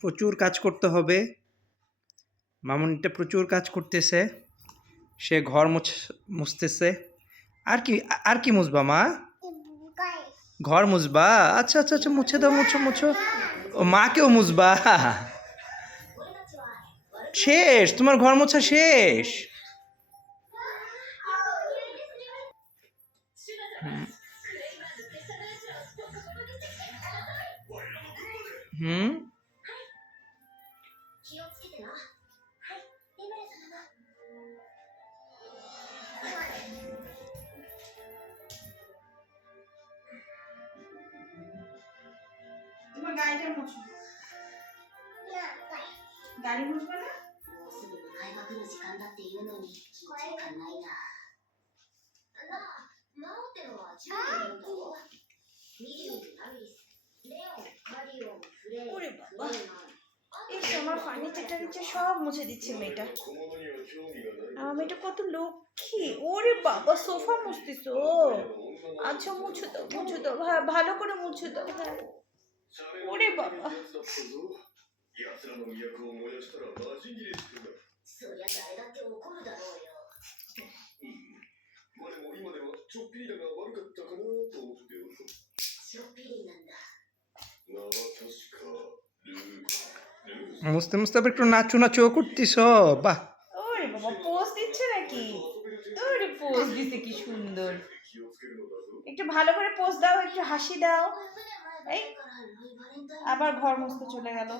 প্রচুর কাজ করতে হবে। মামুনিটা প্রচুর কাজ করতেছে। সে ঘর মুছতেছে। আর কি মুছবা মা? ঘর মুছবা? আচ্ছা আচ্ছা আচ্ছা, মুছে দাও, মুছো মুছো। ও মাকেও মুছবা? শেষ? তোমার ঘর মোছা শেষ? হুম। তোমার গাড়িটা মুছো। গাড়ি মুছবে না? ওরে বাবা, আমার ফার্নিচারটা নিচে সব মুছে দিচ্ছে মেয়েটা। আমার মেয়েটা কত লক্ষ্মী। ওরে বাবা, সোফা মুছতেছো? আচ্ছা মুছে দাও, মুছে দাও, ভালো করে মুছে দাও। হ্যাঁ, ওরে বাবা। মুছতে মুছতে আবার একটু নাচু নাচুও করতেছ? বাহ। ওরে বাবা, পোজ দিচ্ছে নাকি? ওরে পোজ দিতে কি সুন্দর। একটু ভালো করে পোজ দাও, একটু হাসি দাও। এই আবার ঘর মুছতে চলে গেল।